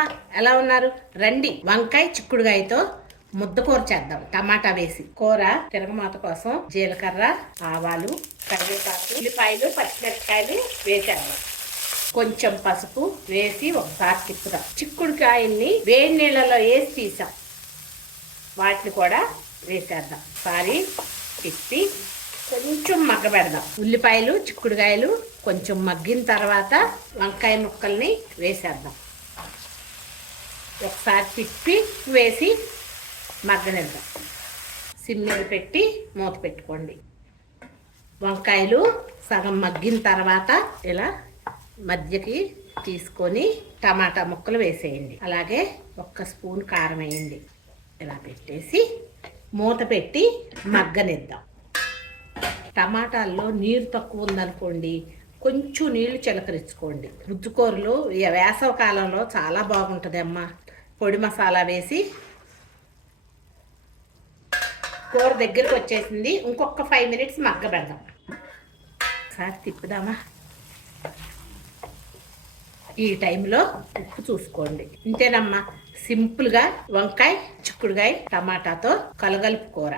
అమ్మా, ఎలా ఉన్నారు? రండి, వంకాయ చిక్కుడుగాయతో ముద్దకూర చేద్దాం. టమాటా వేసి కూర. తిరగమాత కోసం జీలకర్ర, ఆవాలు, కరివేపాకు, ఉల్లిపాయలు, పచ్చిమిరపకాయలు వేసేద్దాం. కొంచెం పసుపు వేసి ఒకసారి తిప్పుదాం. చిక్కుడుకాయల్ని వేడి నీళ్ళలో వేసి తీసాం, వాటిని కూడా వేసేద్దాం. ఒకసారి తిప్పి కొంచెం మగ్గబెడదాం. ఉల్లిపాయలు, చిక్కుడుకాయలు కొంచెం మగ్గిన తర్వాత వంకాయ ముక్కల్ని వేసేద్దాం. ఒకసారి తిప్పి వేసి మగ్గనిద్దాం. సిమ్ మీద పెట్టి మూత పెట్టుకోండి. వంకాయలు సగం మగ్గిన తర్వాత ఇలా మధ్యకి తీసుకొని టమాటా ముక్కలు వేసేయండి. అలాగే 1 స్పూన్ కారం వేయండి. ఇలా పెట్టేసి మూత పెట్టి మగ్గనిద్దాం. టమాటాల్లో నీరు తక్కువ ఉందనుకోండి, కొంచెం నీళ్లు చిలకరించుకోండి. ముద్దుకూరలు వేసవ కాలంలో చాలా బాగుంటుంది అమ్మ. పొడి మసాలా వేసి కూర దగ్గరకు వచ్చేసింది. ఇంకొక 5 మినిట్స్ మగ్గబెడదాం. ఒకసారి తిప్పుదామా. ఈ టైంలో ఉప్పు చూసుకోండి. ఇంతేనమ్మా, సింపుల్గా వంకాయ చిక్కుడుకాయ టమాటాతో కలగలుపు కూర.